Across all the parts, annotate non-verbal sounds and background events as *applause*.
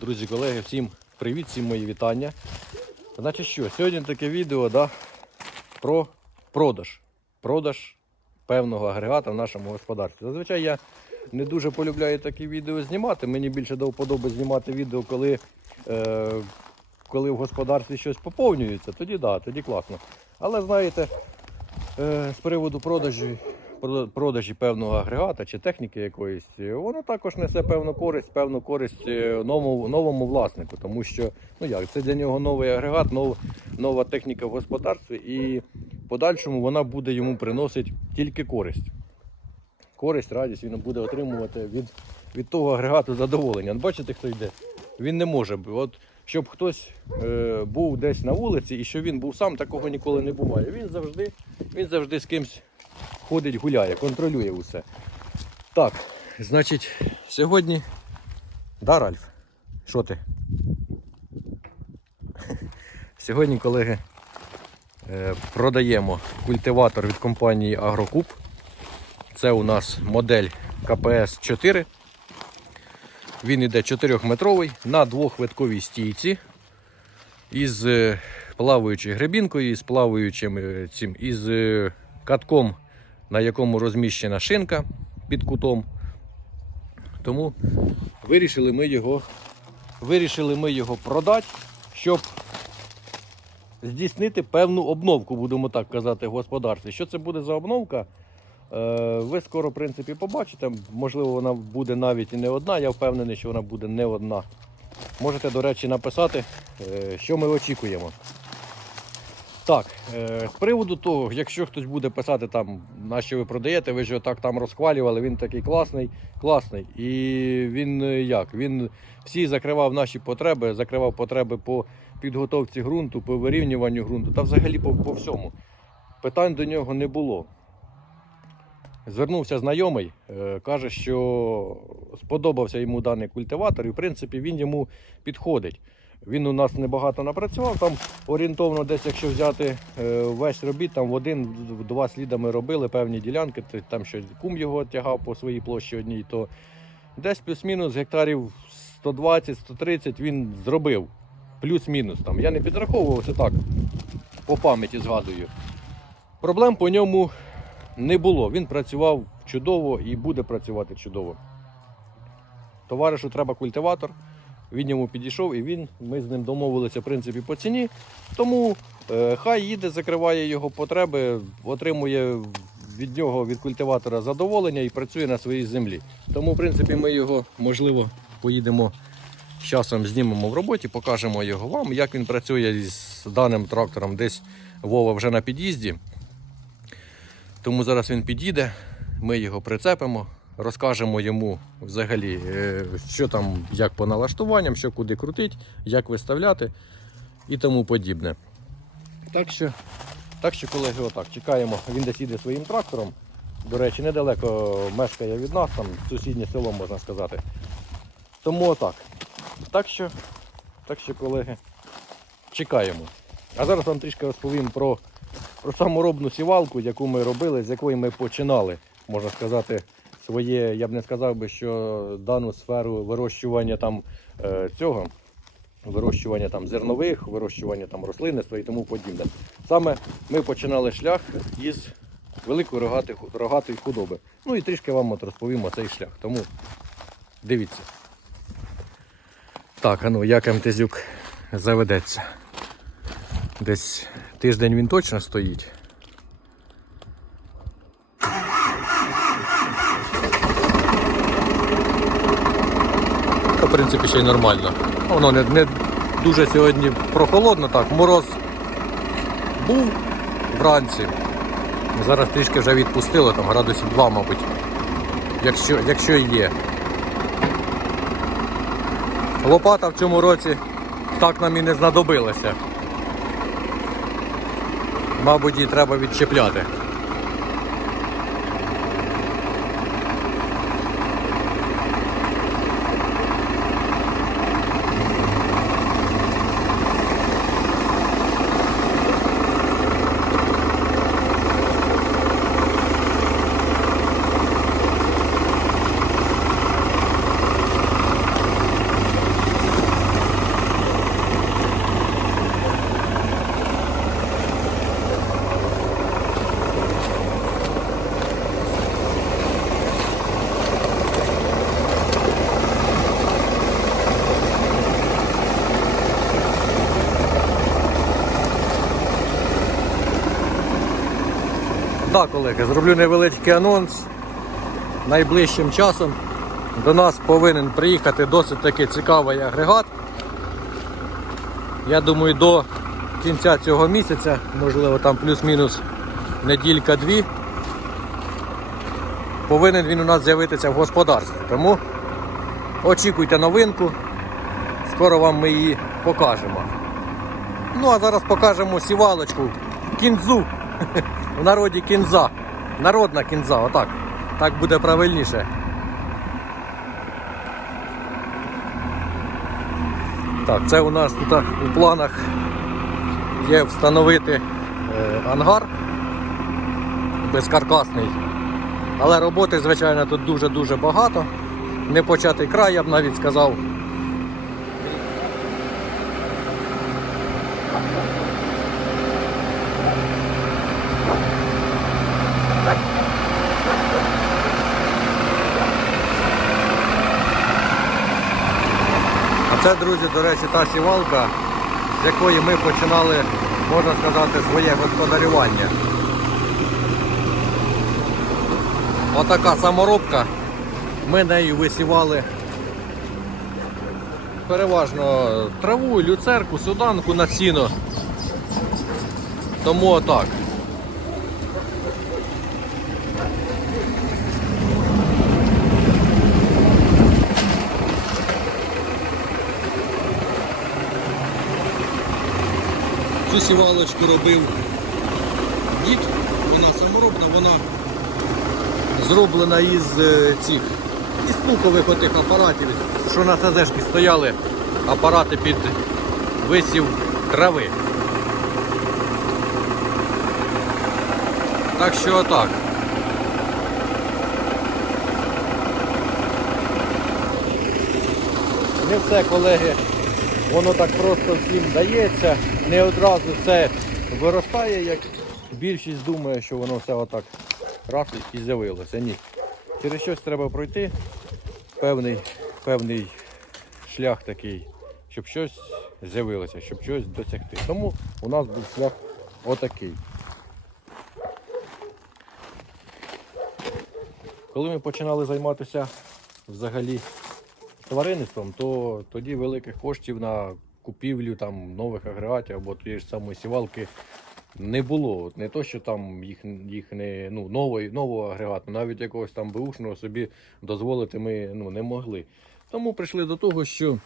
Друзі, колеги, всім привіт, всім мої вітання. Значить що, сьогодні таке відео да, про продаж. Продаж певного агрегата в нашому господарстві. Зазвичай я не дуже полюбляю такі відео знімати. Мені більше до вподоби знімати відео, коли, е, коли в господарстві щось поповнюється, тоді да, тоді класно. Але знаєте, е, з приводу продажу, прода- продажі певного агрегата чи техніки якоїсь, е, воно також несе певну користь, певну користь е, новому, новому власнику, тому що ну як, це для нього новий агрегат, нов, нова техніка в господарстві, і в подальшому вона буде йому приносити тільки користь. Користь, радість він буде отримувати від, від того агрегату задоволення. Бачите, хто йде? Він не може. От, щоб хтось е, був десь на вулиці і що він був сам, такого ніколи не буває. Він завжди, він завжди з кимсь ходить, гуляє, контролює усе. Так, значить, сьогодні. Да, Ральф? Що ти? *laughs* Сьогодні, колеги, е, продаємо культиватор від компанії Агрокуб. Це у нас модель КПС 4. Він іде 4-метровий на двохвитковій стійці із е, плаваючою гребінкою, із плаваючим е, цим, із катком, на якому розміщена шинка під кутом. Тому вирішили ми його, вирішили ми його продати, щоб здійснити певну обновку, будемо так казати, в господарстві. Що це буде за обновка? Е, Ви скоро, в принципі, побачите. Можливо, вона буде навіть і не одна. Я впевнений, що вона буде не одна. Можете, до речі, написати, е, що ми очікуємо. Так, е, з приводу того, якщо хтось буде писати там, на що ви продаєте, ви ж так там розхвалювали, він такий класний, класний. І він е, як? Він всі закривав наші потреби, закривав потреби по підготовці ґрунту, по вирівнюванню ґрунту та взагалі по, по всьому. Питань до нього не було. Звернувся знайомий, е, каже, що сподобався йому даний культиватор, і в принципі він йому підходить. Він у нас небагато напрацював. Там орієнтовно, десь, якщо взяти е, весь робіт, там в один, в два сліда ми робили певні ділянки, там що кум його тягав по своїй площі одній, то десь плюс-мінус гектарів 120-130 він зробив. Плюс-мінус там. Я не підраховував це так, по пам'яті згадую. Проблем по ньому не було. Він працював чудово і буде працювати чудово. Товаришу треба культиватор. Він йому підійшов і він, ми з ним домовилися в принципі по ціні. Тому е, хай їде, закриває його потреби, отримує від нього від культиватора задоволення і працює на своїй землі. Тому, в принципі, ми його можливо поїдемо з часом, знімемо в роботі, покажемо його вам, як він працює з даним трактором. Десь Вова вже на під'їзді. Тому зараз він підійде, ми його прицепимо, розкажемо йому взагалі, е, що там, як по налаштуванням, що куди крутить, як виставляти і тому подібне. Так що, так що колеги, отак, чекаємо. Він десь їде своїм трактором. До речі, недалеко мешкає від нас, там сусіднє село, можна сказати. Тому отак. Так що, так що, колеги, чекаємо. А зараз вам трішки розповім про про саморобну сівалку, яку ми робили, з якої ми починали, можна сказати, своє, я б не сказав би, що дану сферу вирощування там е, цього, вирощування там зернових, вирощування там рослинництва і тому подібне. Саме ми починали шлях із великої рогатої, рогатої худоби. Ну і трішки вам от розповімо цей шлях. Тому дивіться. Так, а ну як МТЗюк заведеться. Десь тиждень він точно стоїть. Принципі, ще й нормально. Воно не, не дуже сьогодні прохолодно, так, мороз був вранці. Зараз трішки вже відпустило, там градусів 2, мабуть, якщо, якщо є. Лопата в цьому році так нам і не знадобилася. Мабуть, її треба відчепляти. Так, колеги, зроблю невеличкий анонс. Найближчим часом до нас повинен приїхати досить таки цікавий агрегат. Я думаю, до кінця цього місяця, можливо, там плюс-мінус неділька-дві, повинен він у нас з'явитися в господарстві. Тому очікуйте новинку, скоро вам ми її покажемо. Ну а зараз покажемо сівалочку, кінзу. *laughs* В народі кінза. Народна кінза, отак. Так буде правильніше. Так, це у нас тут у планах є встановити е, ангар безкаркасний. Але роботи, звичайно, тут дуже-дуже багато. Не початий край, я б навіть сказав. Це, друзі, до речі, та сівалка, з якої ми починали, можна сказати, своє господарювання. Отака саморобка. Ми нею висівали переважно траву, люцерку, суданку на сіно. Тому отак. Цю сівалочку робив дід, вона саморобна, вона зроблена із е, цих із стукових отих апаратів, що на СЗшки стояли апарати під висів трави. Так що отак. Не все, колеги, воно так просто всім дається, не одразу все виростає, як більшість думає, що воно все отак раз і з'явилося. Ні. Через щось треба пройти певний, певний шлях такий, щоб щось з'явилося, щоб щось досягти. Тому у нас був шлях отакий. Коли ми починали займатися взагалі тваринництвом, то тоді великих коштів на купівлю там, нових агрегатів або тієї ж самої сівалки не було. Не то, що там їх, їх не ну, новий, нового агрегату, навіть якогось там беушного собі дозволити ми ну, не могли. Тому прийшли до того, що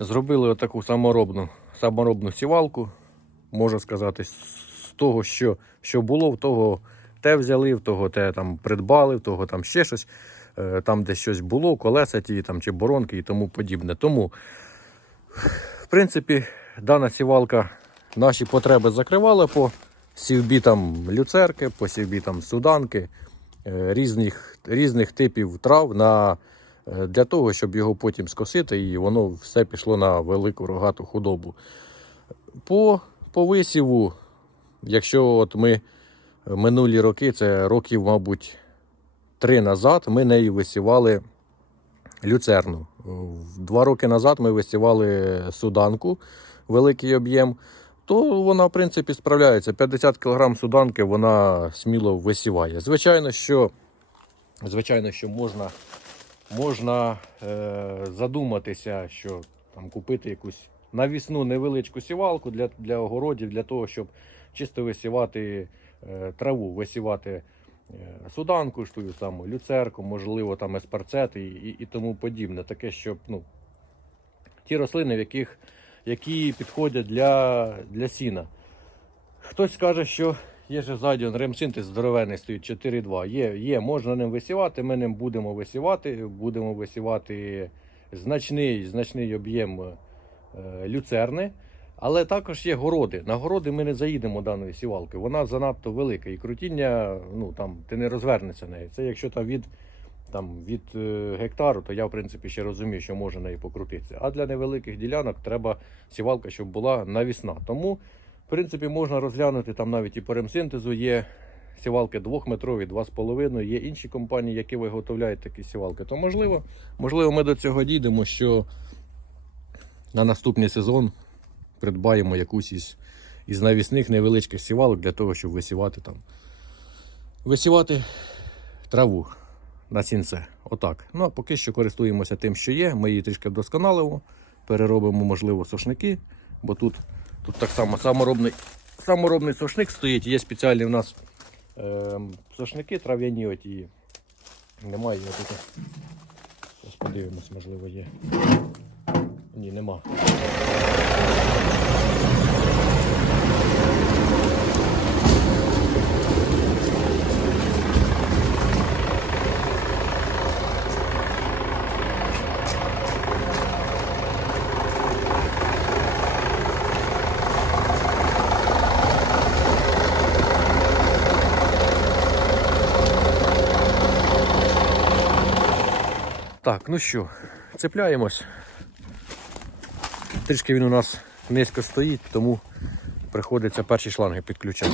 зробили таку саморобну, саморобну сівалку, можна сказати, з того, що, що було, в того те взяли, в того те там придбали, в того там ще щось, там де щось було, колеса ті там, чи боронки і тому подібне. Тому, в принципі, дана сівалка наші потреби закривала по сівбі там люцерки, по сівбі там суданки, е, різних, різних типів трав на, е, для того, щоб його потім скосити, і воно все пішло на велику рогату худобу. По, по висіву, якщо от ми минулі роки, це років, мабуть, три назад, ми нею висівали люцерну. Два роки назад ми висівали суданку, великий об'єм, то вона, в принципі, справляється. 50 кг суданки вона сміло висіває. Звичайно, що, звичайно, що можна, можна е, задуматися, що там, купити якусь навісну невеличку сівалку для, для огородів, для того, щоб чисто висівати е, траву, висівати суданку, ж тую саму люцерку, можливо, там еспарцет і, і, і тому подібне. Таке, щоб ну, ті рослини, в яких, які підходять для, для сіна. Хтось скаже, що є же ззаді он ремсинтез здоровенний стоїть 4,2. Є, є, можна ним висівати, ми ним будемо висівати, будемо висівати значний, значний об'єм е, люцерни. Але також є городи. На городи ми не заїдемо даної сівалки. Вона занадто велика. І крутіння, ну там ти не розвернешся нею. Це якщо там від, там, від е, гектару, то я в принципі ще розумію, що може нею покрутитися. А для невеликих ділянок треба сівалка, щоб була навісна. Тому, в принципі, можна розглянути там навіть і по ремсинтезу є. Сівалки двохметрові, 2,5. Є інші компанії, які виготовляють такі сівалки. То можливо, можливо, ми до цього дійдемо, що на наступний сезон придбаємо якусь із, із навісних невеличких сівалок для того, щоб висівати там. Висівати траву на сінце. Отак. Ну а поки що користуємося тим, що є. Ми її трішки вдосконалимо, переробимо, можливо, сошники, бо тут, тут так само саморобний, саморобний сошник стоїть. Є спеціальні у нас е, сошники трав'яні. Немає його подивимось, можливо, є. Ні, нема. Так, ну що, цепляємось. Трішки він у нас низько стоїть, тому приходиться перші шланги підключати.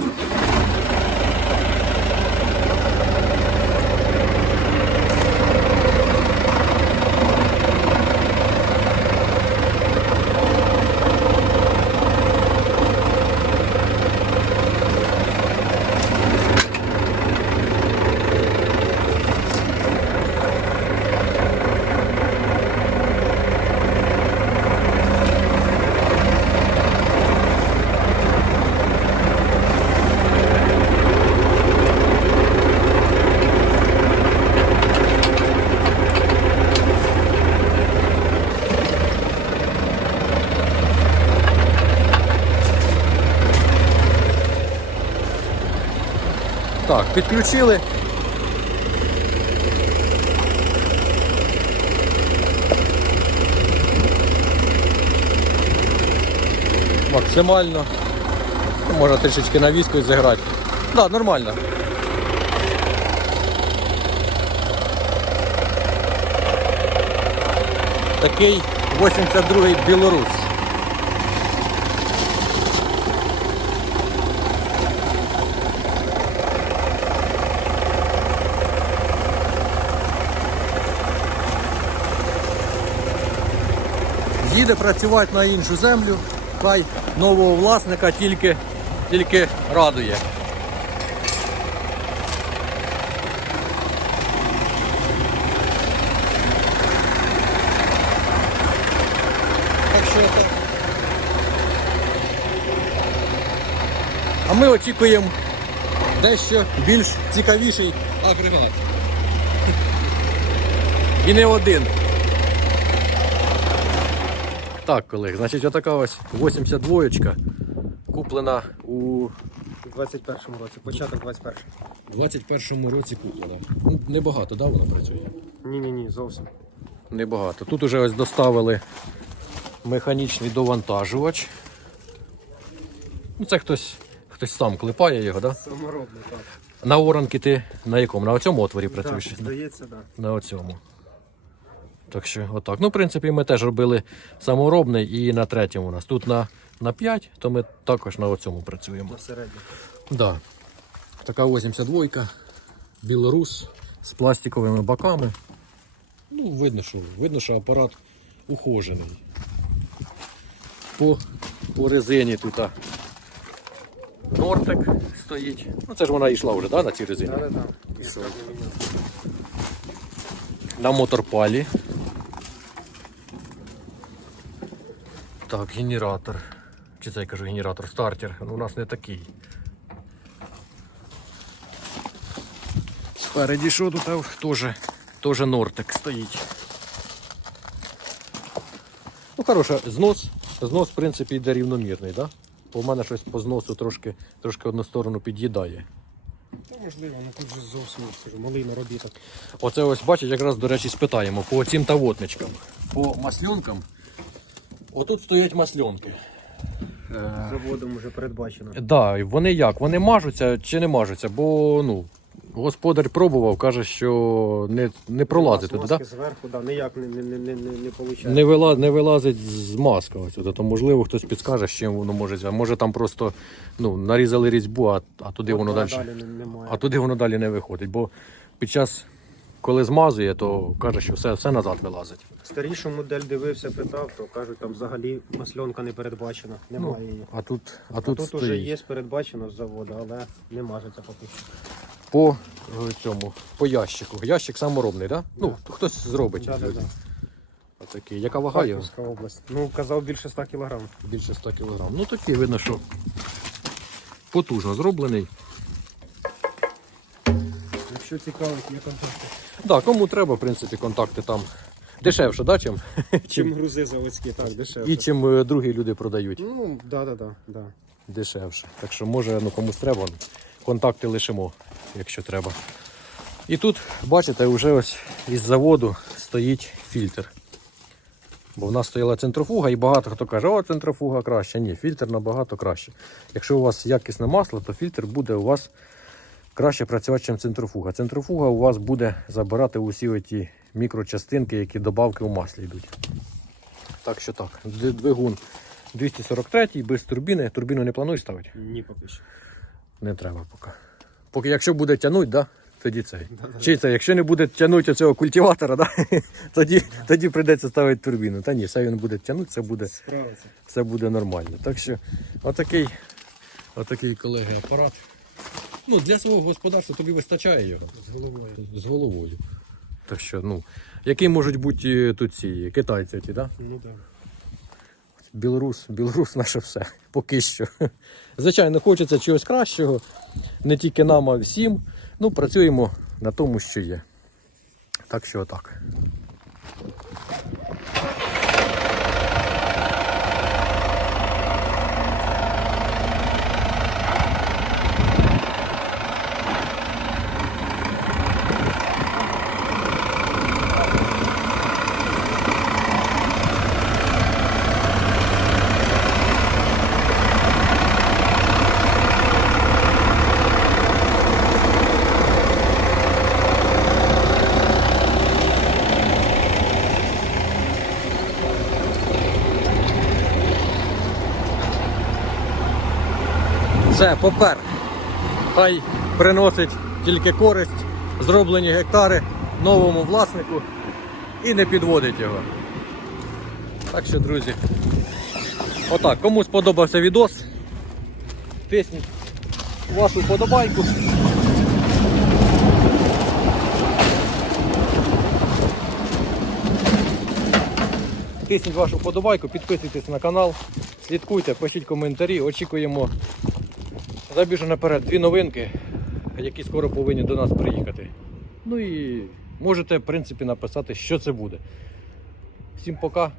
Так, підключили. Максимально. Можна трішечки на навіскою зіграти. Так, да, нормально. Такий 82-й білорус. Їде працювати на іншу землю, хай нового власника тільки, тільки радує. А ми очікуємо дещо більш цікавіший агрегат. І не один. Так, колег, значить, отака ось 82 куплена у У 21-му році, початок 21-го. 21 році куплена. Ну, небагато, да, вона працює? Ні, ні, зовсім. Небагато. Тут уже ось доставили механічний довантажувач. Ну, це хтось, хтось сам клепає його, да? Саморобний, так. На оранки ти на якому? На оцьому отворі працюєш? Так, здається, так. На оцьому. Так що, отак. Ну, в принципі, ми теж робили саморобний і на третьому у нас. Тут на, на 5, то ми також на оцьому працюємо. На середньому. Да. Така 82 білорус з пластиковими боками. Ну, видно, що, видно, що апарат ухожений. По, по резині тут а, нортик стоїть. Ну це ж вона йшла вже, да, на цій резині? Там. І що? На моторпалі. Так, генератор. Чи це я кажу генератор, стартер. Ну, у нас не такий. Спереді що тут теж, нортик стоїть. Ну, хороше, знос. Знос, в принципі, йде рівномірний, да? Бо в мене щось по зносу трошки, трошки одну сторону під'їдає. Можливо, ну тут же зовсім малий наробіток. Оце ось бачиш, якраз до речі, спитаємо по цим тавотничкам. По масльонкам. Отут стоять масльонки. Заводом вже передбачено. Так, да, вони як? Вони мажуться чи не мажуться? Бо ну, господар пробував, каже, що не, не пролазить туди, да? зверху, да, ніяк не, не, не, не, не, не виходить. не, вила, не вилазить з маска. Ось, то можливо хтось підскаже, з чим воно може зв'язати. Може там просто ну, нарізали різьбу, а, а туди воно далі. далі не- немає. А туди воно далі не виходить. Бо під час коли змазує, то каже, що все, все назад вилазить. Старішу модель дивився, питав, то кажуть, там взагалі масльонка не передбачена. Немає її. А тут, а А тут, тут, уже є передбачено з заводу, але не мажеться поки по е, цьому, по ящику. Ящик саморобний, так? Да? Ну, хтось зробить. Да, да, да. Отакий. Яка вага його? Область. Ну, казав більше 100 кг. Більше 100 кг. Ну такий видно, що потужно зроблений. Якщо цікавить, є контакти. Да, кому треба, в принципі, контакти там дешевше, да, чим, Чим грузи заводські, так, дешевше. і чим е, другі люди продають. Ну, да, да, да, да. Дешевше. Так що, може, ну комусь треба, контакти лишимо, якщо треба. І тут, бачите, вже ось із заводу стоїть фільтр. Бо в нас стояла центрофуга, і багато хто каже, о, центрофуга краще. Ні, фільтр набагато краще. Якщо у вас якісне масло, то фільтр буде у вас краще працювати, ніж центрофуга. Центрофуга у вас буде забирати усі ті мікрочастинки, які добавки у маслі йдуть. Так що так, двигун 243 без турбіни. Турбіну не плануєш ставити? Ні, поки що. Не треба поки. Поки якщо буде тягнути, да, тоді цей. Чи це, якщо не буде тягнути цього культиватора, да, *laughs* тоді, тоді прийдеться ставити турбіну. Та ні, все він буде тягнути, це буде, Справиться. все буде нормально. Так що отакий, отакий колеги апарат. Ну, для свого господарства тобі вистачає його З головою. з головою. Так що, ну, які можуть бути е, тут ці китайці, ті, да? Ну так. Білорус, білорус наше все. Поки що. Звичайно, хочеться чогось кращого. Не тільки нам, а всім. Ну, працюємо на тому, що є. Так що отак. Все, попер. Хай приносить тільки користь, зроблені гектари новому власнику і не підводить його. Так що, друзі, отак, кому сподобався відос, тисніть вашу вподобайку. Тисніть вашу вподобайку, підписуйтесь на канал, слідкуйте, пишіть коментарі, очікуємо. Забіжу наперед дві новинки, які скоро повинні до нас приїхати. Ну і можете, в принципі, написати, що це буде. Всім пока,